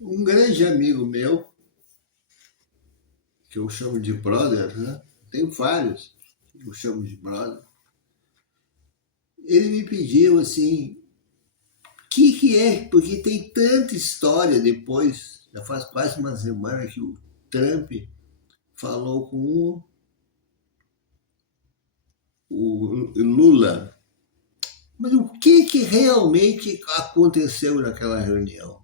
Um grande amigo meu, que eu chamo de brother, né? Tenho vários que eu chamo de brother. Ele me pediu assim, o que é? Porque tem tanta história depois, já faz quase uma semana que o Trump falou com o Lula. Mas o que realmente aconteceu naquela reunião?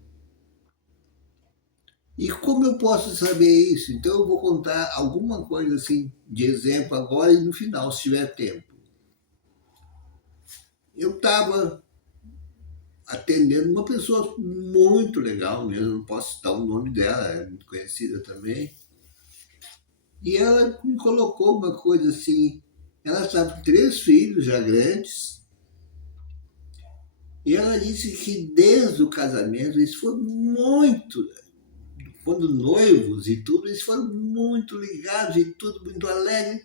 E como eu posso saber isso? Então eu vou contar alguma coisa assim de exemplo agora e no final, se tiver tempo. Eu estava atendendo uma pessoa muito legal mesmo, não posso citar o nome dela, é muito conhecida também. E ela me colocou uma coisa assim, ela estava com 3 filhos já grandes, e ela disse que desde o casamento, isso foi muito, quando noivos e tudo, eles foram muito ligados e tudo muito alegre,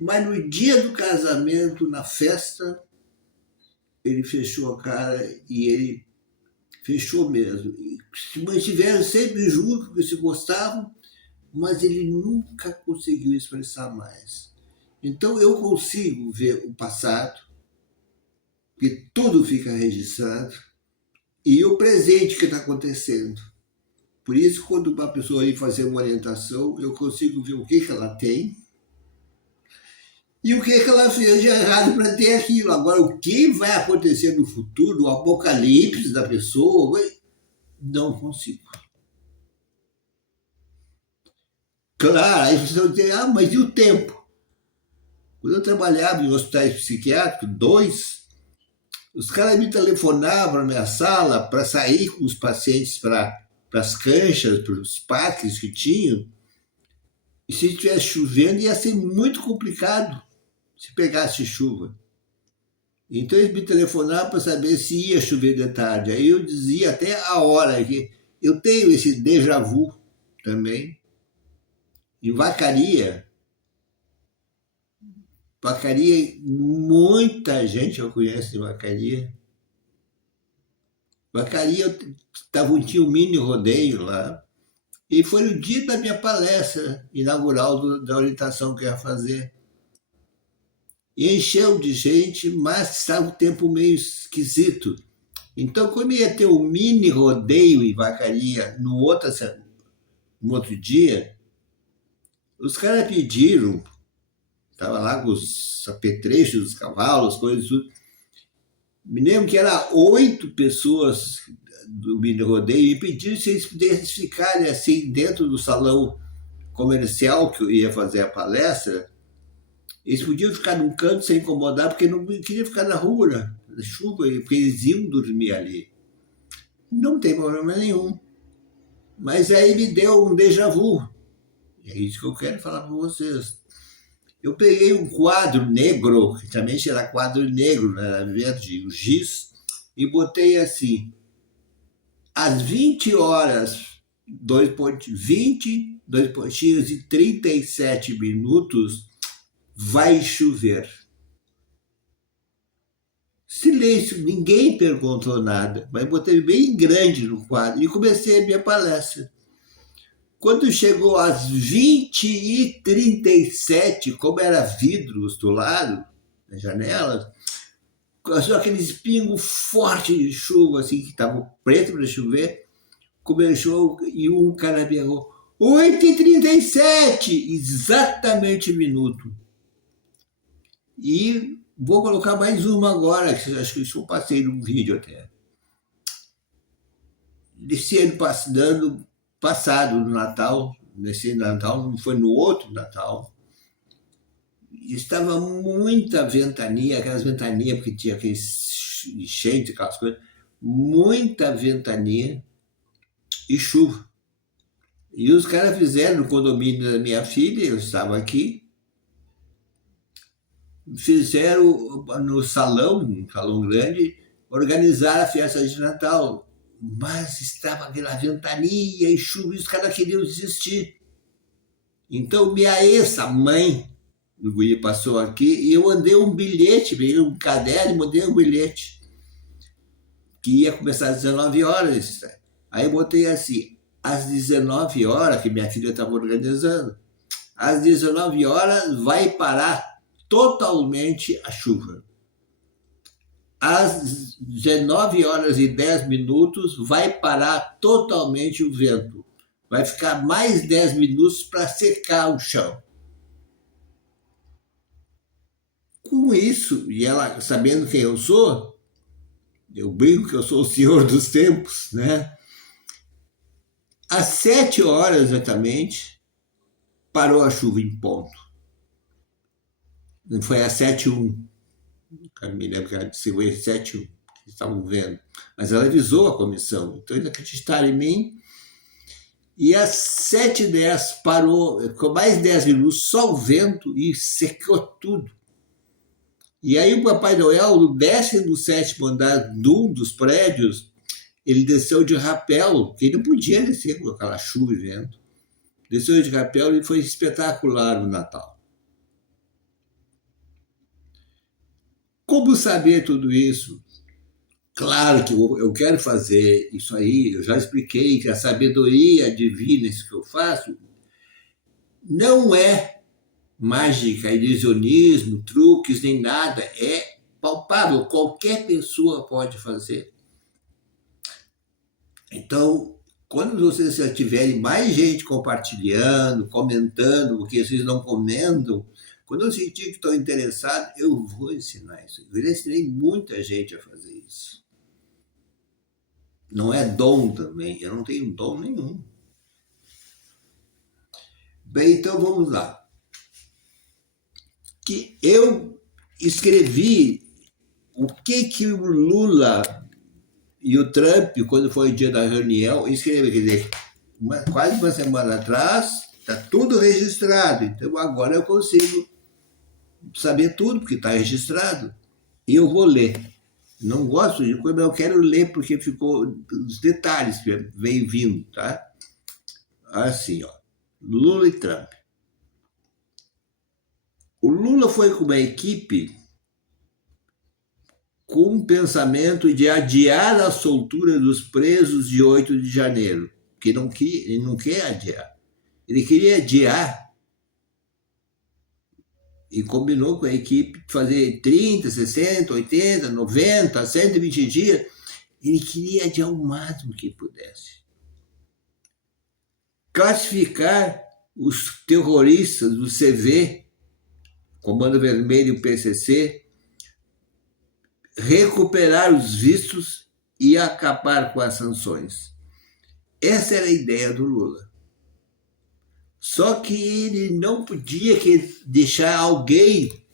mas no dia do casamento, na festa, ele fechou a cara e ele fechou mesmo. E se mantiveram sempre juntos, porque se gostavam, mas ele nunca conseguiu expressar mais. Então eu consigo ver o passado, que tudo fica registrado, e o presente que está acontecendo. Por isso, quando uma pessoa ir fazer uma orientação, eu consigo ver o que ela tem e o que ela fez de errado para ter aquilo. Agora, o que vai acontecer no futuro, o apocalipse da pessoa, não consigo. Claro, aí você vai dizer, mas e o tempo? Quando eu trabalhava em hospitais psiquiátricos, os caras me telefonavam na minha sala para sair com os pacientes para as canchas, para os parques que tinham. E se estivesse chovendo, ia ser muito complicado se pegasse chuva. Então eles me telefonavam para saber se ia chover de tarde. Aí eu dizia até a hora que eu tenho esse déjà vu também. Em Vacaria, Vacaria, muita gente eu conheço de Vacaria. Vacaria tinha um mini rodeio lá. E foi no dia da minha palestra inaugural da orientação que eu ia fazer. E encheu de gente, mas estava o tempo meio esquisito. Então, quando ia ter um mini rodeio em Vacaria no outro dia, os caras pediram, estava lá com os apetrechos dos cavalos, coisas tudo. Me lembro que era 8 pessoas do mini rodeio e pediram se eles pudessem ficarem assim dentro do salão comercial que eu ia fazer a palestra. Eles podiam ficar num canto sem incomodar, porque não queriam ficar na rua, na chuva, porque eles iam dormir ali. Não tem problema nenhum. Mas aí me deu um déjà vu. É isso que eu quero falar para vocês. Eu peguei um quadro negro, que também era quadro negro, né, era verde, o giz, e botei assim, às 20 horas, 2 pontinhos e 37 minutos, vai chover. Silêncio, ninguém perguntou nada, mas botei bem grande no quadro e comecei a minha palestra. Quando chegou às 20h37, como era vidros do lado, das janelas, começou aqueles pingos fortes de chuva, assim, que estavam preto para chover, começou e um cara me errou. 8h37, exatamente o minuto. E vou colocar mais uma agora, que acho que isso eu passei num vídeo até. Desse ano passado, no Natal, nesse Natal, não foi no outro Natal, estava muita ventania, aquelas ventanias, porque tinha aqueles enchentes, aquelas coisas, muita ventania e chuva. E os caras fizeram no condomínio da minha filha, eu estava aqui, fizeram no salão, um salão grande, organizar a festa de Natal. Mas estava aquela ventania e chuva e os caras queriam desistir. Então minha ex, a mãe do guri, passou aqui e eu mandei um bilhete, peguei um caderno e mandei um bilhete que ia começar às 19 horas. Aí eu botei assim, às 19 horas, que minha filha estava organizando, às 19 horas vai parar totalmente a chuva. Às 19 horas e 10 minutos vai parar totalmente o vento. Vai ficar mais 10 minutos para secar o chão. Com isso, e ela sabendo quem eu sou, eu brinco que eu sou o senhor dos tempos, né? Às 7 horas exatamente, parou a chuva em ponto. Foi às 7h01. Eu me lembro que ela disse 7h01, que estavam vendo. Mas ela avisou a comissão, então eles acreditaram em mim. E às 7h10 parou, com mais 10 minutos, só o vento e secou tudo. E aí o Papai Noel, desce do 7º andar de um dos prédios, ele desceu de rapel, que ele não podia descer com aquela chuva e vento. Desceu de rapel e foi espetacular no Natal. Como saber tudo isso? Claro que eu quero fazer isso aí, eu já expliquei que a sabedoria divina, isso que eu faço, não é mágica, ilusionismo, truques, nem nada. É palpável, qualquer pessoa pode fazer. Então, quando vocês já tiverem mais gente compartilhando, comentando, porque vocês não comentam, quando eu sentir que estão interessados, eu vou ensinar isso. Eu já ensinei muita gente a fazer isso. Não é dom também, eu não tenho dom nenhum. Bem, então vamos lá. Que eu escrevi o que o Lula e o Trump, quando foi o dia da reunião, escrevi, quer dizer, quase uma semana atrás, está tudo registrado. Então agora eu consigo saber tudo, porque está registrado. E eu vou ler. Não gosto de coisa, mas eu quero ler, porque ficou os detalhes que vem vindo, tá? Assim, ó. Lula e Trump. O Lula foi com uma equipe com um pensamento de adiar a soltura dos presos de 8 de janeiro, que ele não quer adiar. Ele queria adiar e combinou com a equipe fazer 30, 60, 80, 90, 120 dias. Ele queria adiar o máximo que pudesse. Classificar os terroristas do CV, Comando Vermelho e o PCC, recuperar os vistos e acabar com as sanções. Essa era a ideia do Lula. Só que ele não podia deixar alguém,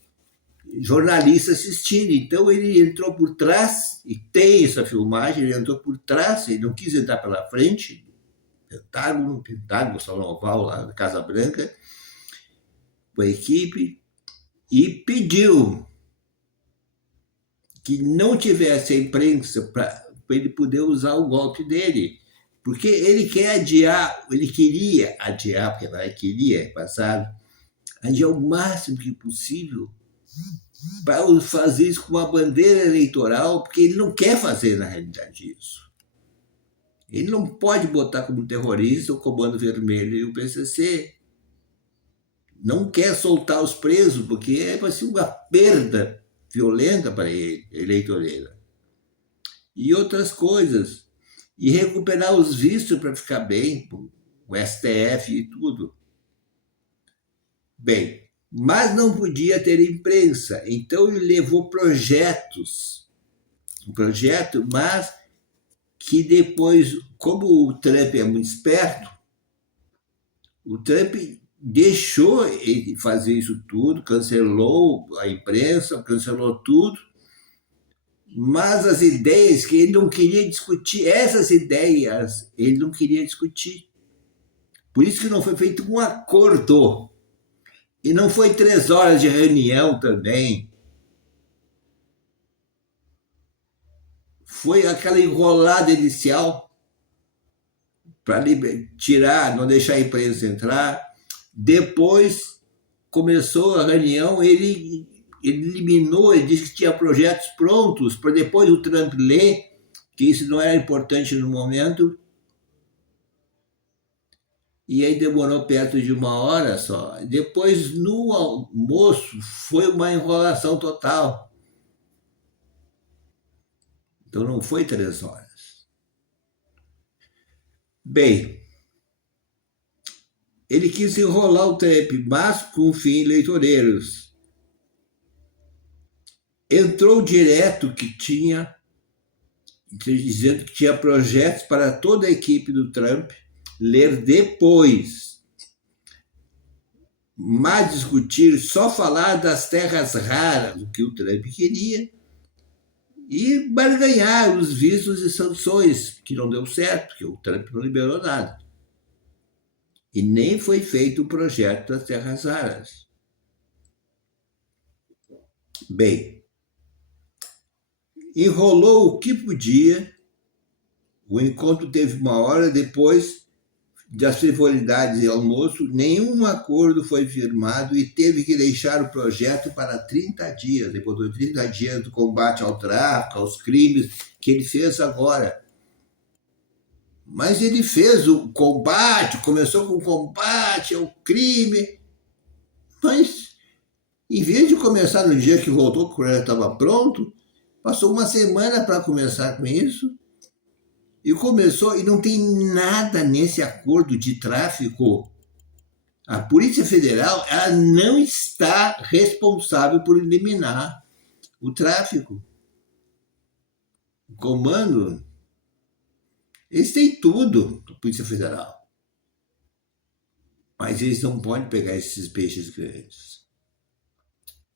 jornalista, assistindo. Então ele entrou por trás, e tem essa filmagem, ele entrou por trás, ele não quis entrar pela frente, Pentágono, Salão Oval, lá da Casa Branca, com a equipe, e pediu que não tivesse a imprensa para ele poder usar o golpe dele. Porque ele quer adiar, ele queria adiar, porque ela queria, passado, adiar o máximo que possível para fazer isso com uma bandeira eleitoral, porque ele não quer fazer, na realidade, isso. Ele não pode botar como terrorista o Comando Vermelho e o PCC. Não quer soltar os presos, porque vai ser uma perda violenta para ele, eleitoreira. E outras coisas. E recuperar os vistos para ficar bem, o STF e tudo. Bem, mas não podia ter imprensa, então ele levou projetos. Um projeto, mas que depois, como o Trump é muito esperto, o Trump deixou ele fazer isso tudo, cancelou a imprensa, cancelou tudo, mas as ideias que ele não queria discutir, essas ideias ele não queria discutir. Por isso que não foi feito um acordo. E não foi 3 horas de reunião também. Foi aquela enrolada inicial para tirar, não deixar a imprensa entrar. Depois começou a reunião, ele eliminou, ele disse que tinha projetos prontos para depois o Trump ler, que isso não era importante no momento, E aí demorou perto de 1 hora só. Depois, no almoço, foi uma enrolação total. Então não foi 3 horas. Bem, ele quis enrolar o Trump, mas com fins eleitoreiros. Entrou direto que tinha, dizendo que tinha projetos para toda a equipe do Trump ler depois, mas discutir, só falar das terras raras, o que o Trump queria, e barganhar os vistos e sanções, que não deu certo, porque o Trump não liberou nada. E nem foi feito o projeto das terras raras. Bem, enrolou o que podia, o encontro teve 1 hora, depois das frivolidades e almoço, nenhum acordo foi firmado e teve que deixar o projeto para 30 dias, depois de 30 dias do combate ao tráfico, aos crimes, que ele fez agora. Mas ele fez o combate, começou com o combate ao crime, mas em vez de começar no dia que voltou, que o projeto estava pronto, passou uma semana para começar com isso, e começou, e não tem nada nesse acordo de tráfico. A Polícia Federal, ela não está responsável por eliminar o tráfico. O comando, eles têm tudo, a Polícia Federal. Mas eles não podem pegar esses peixes grandes.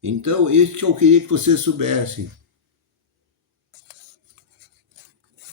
Então, isso que eu queria que vocês soubessem.